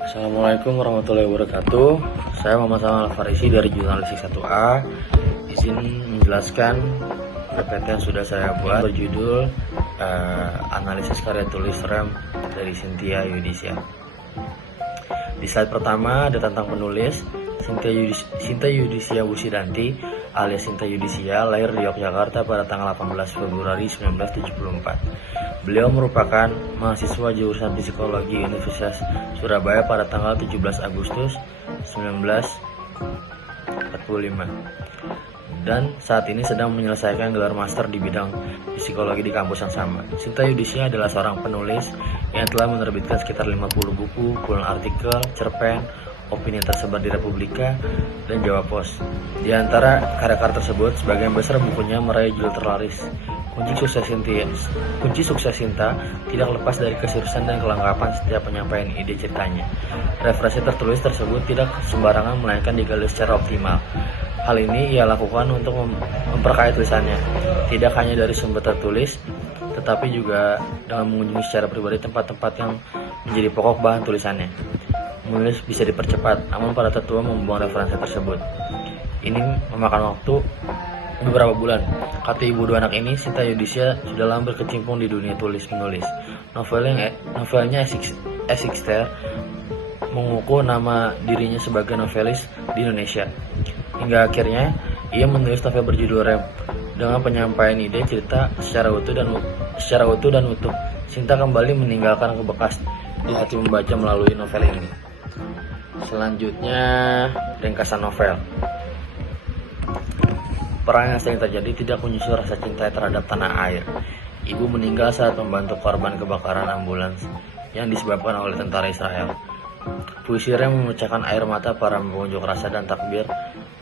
Assalamualaikum warahmatullahi wabarakatuh. Saya Muhammad Samal Farisi dari Jurnalistik 1A. Izin menjelaskan PPT yang sudah saya buat berjudul Analisis Karya Tulis Rem dari Cynthia Yudisia. Di slide pertama ada tentang penulis. Cynthia Yudisia Wusidanti alias Cynthia Yudisia lahir di Yogyakarta pada tanggal 18 Februari 1974. Beliau merupakan mahasiswa jurusan Psikologi Universitas Surabaya pada tanggal 17 Agustus 1945 dan saat ini sedang menyelesaikan gelar master di bidang psikologi di kampus yang sama. Cynthia Yudisia adalah seorang penulis yang telah menerbitkan sekitar 50 buku, puluhan artikel, cerpen, opini tersebar di Republika dan Jawa Pos. Di antara karya-karya tersebut, sebagian besar bukunya meraih judul terlaris. Kunci sukses Cinta tidak lepas dari keseriusan dan kelengkapan setiap penyampaian ide ceritanya. Referensi tertulis tersebut tidak sembarangan melainkan digali secara optimal. Hal ini ia lakukan untuk memperkaya tulisannya, tidak hanya dari sumber tertulis, tetapi juga dengan mengunjungi secara pribadi tempat-tempat yang menjadi pokok bahan tulisannya. Menulis bisa dipercepat, namun para tetua membuang referensi tersebut. Ini memakan waktu beberapa bulan. Kata ibu dua anak ini, Cynthia Yudisia sudah lama berkecimpung di dunia tulis-menulis. Novelnya Exeter mengukuh nama dirinya sebagai novelis di Indonesia. Hingga akhirnya, ia menulis novel berjudul Rem dengan penyampaian ide cerita secara utuh dan utuh. Cinta kembali meninggalkan bekas di hati membaca melalui novel ini. Selanjutnya, ringkasan novel. Perang yang sering terjadi tidak menyusul rasa cinta terhadap tanah air. Ibu meninggal saat membantu korban kebakaran ambulans yang disebabkan oleh tentara Israel. Puisi Rem memecahkan air mata para pengunjuk rasa dan takbir,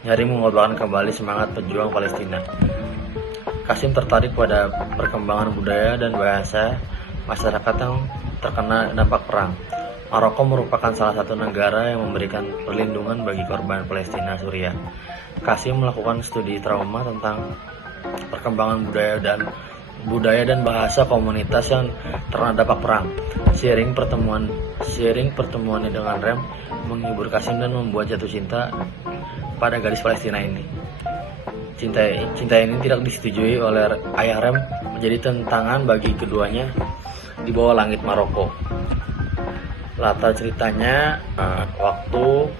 nyari mengobarkan kembali semangat pejuang Palestina. Kasim tertarik pada perkembangan budaya dan bahasa masyarakat yang terkena dampak perang. Maroko merupakan salah satu negara yang memberikan perlindungan bagi korban Palestina Suriah. Kasim melakukan studi trauma tentang perkembangan budaya dan bahasa komunitas yang terkena dampak perang. Seiring pertemuannya dengan Rem menghibur Kasim dan membuat jatuh cinta pada gadis Palestina ini. Cinta ini tidak disetujui oleh ayah Rem, menjadi tantangan bagi keduanya di bawah langit Maroko. Latar ceritanya, waktu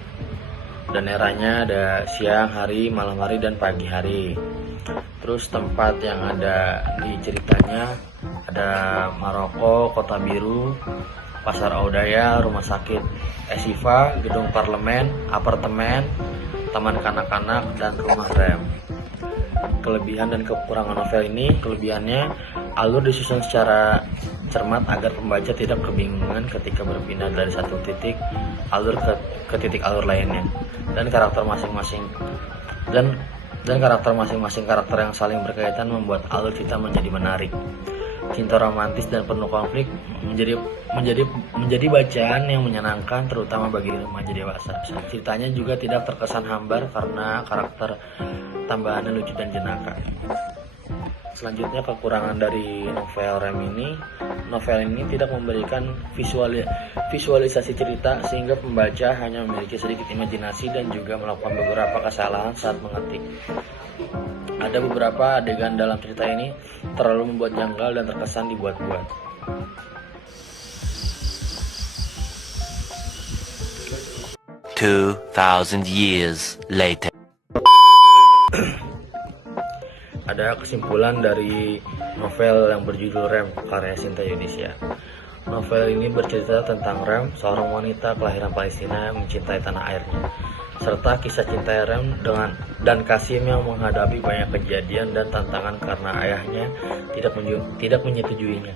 dan eranya ada siang hari, malam hari, dan pagi hari. Terus tempat yang ada di ceritanya ada Maroko, Kota Biru, Pasar Audaya, Rumah Sakit Esifa, Gedung Parlemen, Apartemen, Taman Kanak-kanak, dan Rumah Rem. Kelebihan dan kekurangan novel ini, kelebihannya alur disusun secara cermat agar pembaca tidak kebingungan ketika berpindah dari satu titik alur ke titik alur lainnya, dan karakter masing-masing karakter yang saling berkaitan membuat alur cerita menjadi menarik. Cinta romantis dan penuh konflik menjadi bacaan yang menyenangkan, terutama bagi remaja dewasa. Ceritanya juga tidak terkesan hambar karena karakter tambahannya lucu dan jenaka. Selanjutnya, kekurangan dari novel Rem ini, novel ini tidak memberikan visualisasi cerita sehingga pembaca hanya memiliki sedikit imajinasi dan juga melakukan beberapa kesalahan saat mengetik. Ada beberapa adegan dalam cerita ini terlalu membuat janggal dan terkesan dibuat-buat. Years later. Ada kesimpulan dari novel yang berjudul Rem karya Cynthia Yudisia. Novel ini bercerita tentang Rem, seorang wanita kelahiran Palestina yang mencintai tanah airnya, serta kisah cinta Rem dan Kasim yang menghadapi banyak kejadian dan tantangan karena ayahnya tidak menyetujuinya.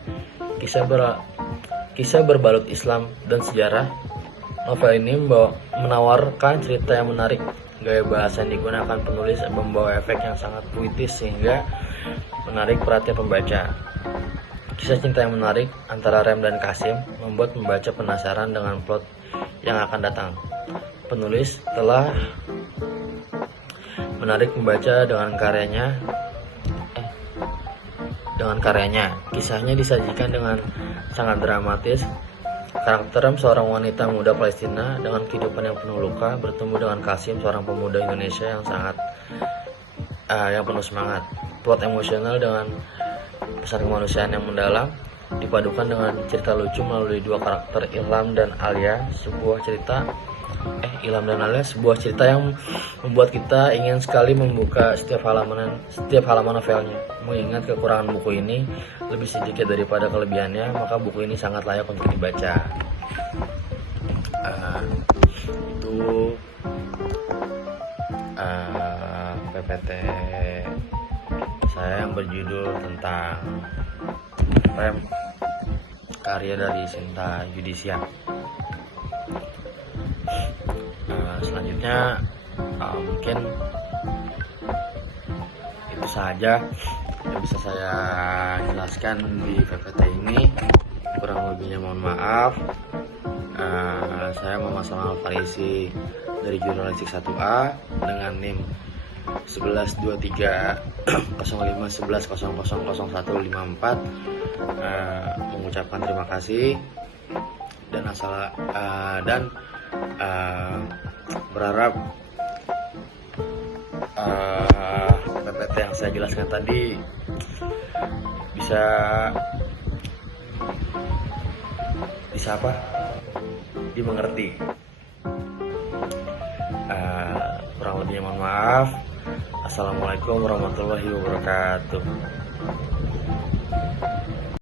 Kisah berbalut Islam dan sejarah. Novel ini menawarkan cerita yang menarik. Gaya bahasa yang digunakan penulis membawa efek yang sangat puitis sehingga menarik perhatian pembaca. Kisah cinta yang menarik antara Rem dan Kasim membuat pembaca penasaran dengan plot yang akan datang. Penulis telah menarik pembaca dengan karyanya. Kisahnya disajikan dengan sangat dramatis. Karakter seorang wanita muda Palestina dengan kehidupan yang penuh luka bertemu dengan Kasim, seorang pemuda Indonesia yang sangat yang penuh semangat. Plot emosional dengan pesan kemanusiaan yang mendalam dipadukan dengan cerita lucu melalui dua karakter Ilham dan Alia, sebuah cerita yang membuat kita ingin sekali membuka setiap halaman novelnya. Mengingat kekurangan buku ini lebih sedikit daripada kelebihannya, maka buku ini sangat layak untuk dibaca. Itu PPT saya yang berjudul tentang rem, karya dari Sinta Yudisya. Selanjutnya mungkin itu saja yang bisa saya jelaskan di PPT ini. Kurang lebihnya mohon maaf. Saya Muhammad Salman Al-Farisi dari Jurnalistik 1A dengan NIM 11230511000154 mengucapkan terima kasih dan berharap PPT yang saya jelaskan tadi bisa dimengerti. Kurang lebihnya mohon maaf. Assalamualaikum warahmatullahi wabarakatuh.